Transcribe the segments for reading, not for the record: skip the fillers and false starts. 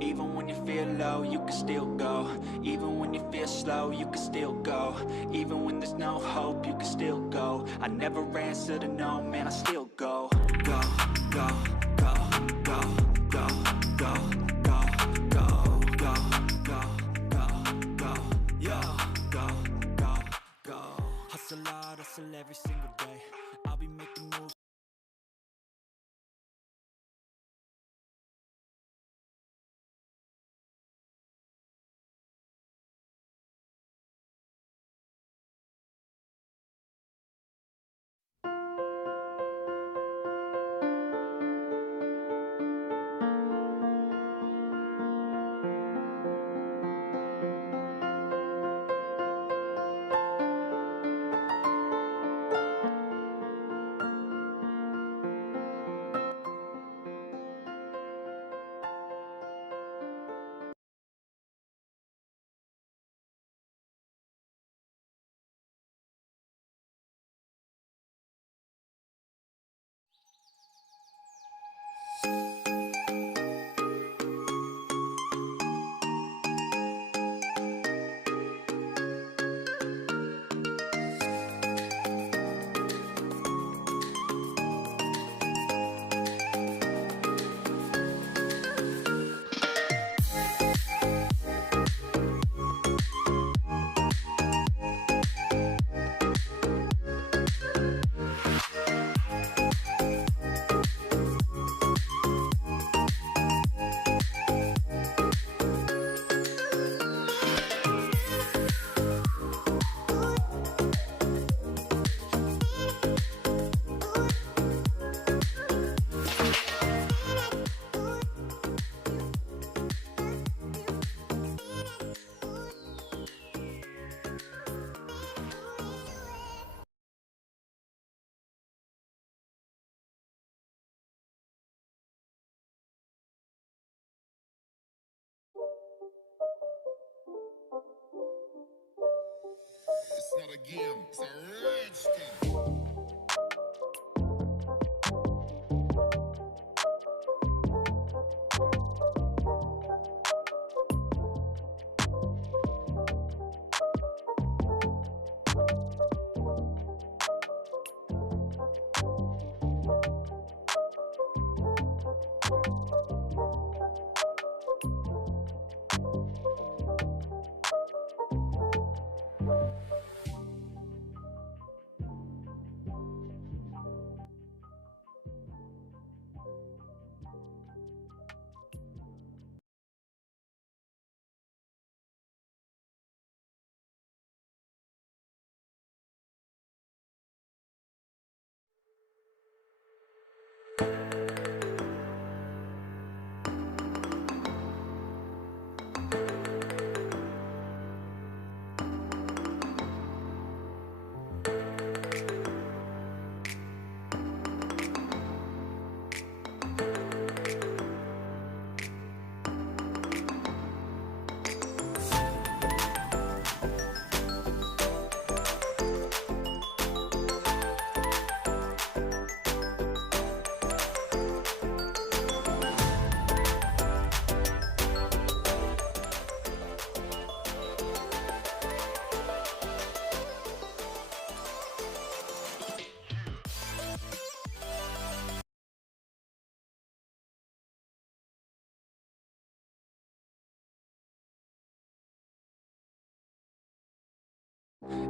Even when you feel low, you can still go. Even when you feel slow, you can still go. Even when there's no hope, you can still go. I never answer to no, man, I still go. Go, go, go, go, go, go, go, go, go, go, go, go, yo, go, go, go. Hustle hard, hustle every single day. I'll be making moves. It's not a game, it's a rage thing.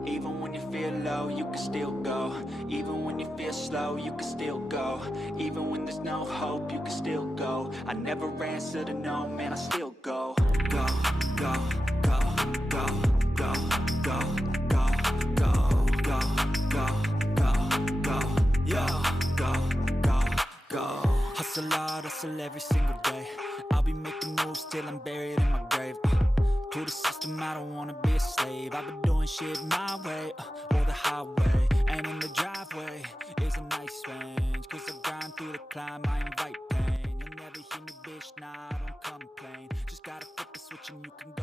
Even when you feel low, you can still go. Even when you feel slow, you can still go. Even when there's no hope, you can still go. I never answer to no, man, I still go. Go, go, go, go, go, go, go, go, go, go, go, go, yo, go, go, go. Hustle hard, hustle every single day. I'll be making moves till I'm buried in my grave. To the system, I don't wanna be a slave. I've been doing shit my way, or the highway. And in the driveway is a nice range. Cause I grind through the climb, I invite pain. You'll never hear me, bitch, nah, I don't complain. Just gotta flip the switch and you can go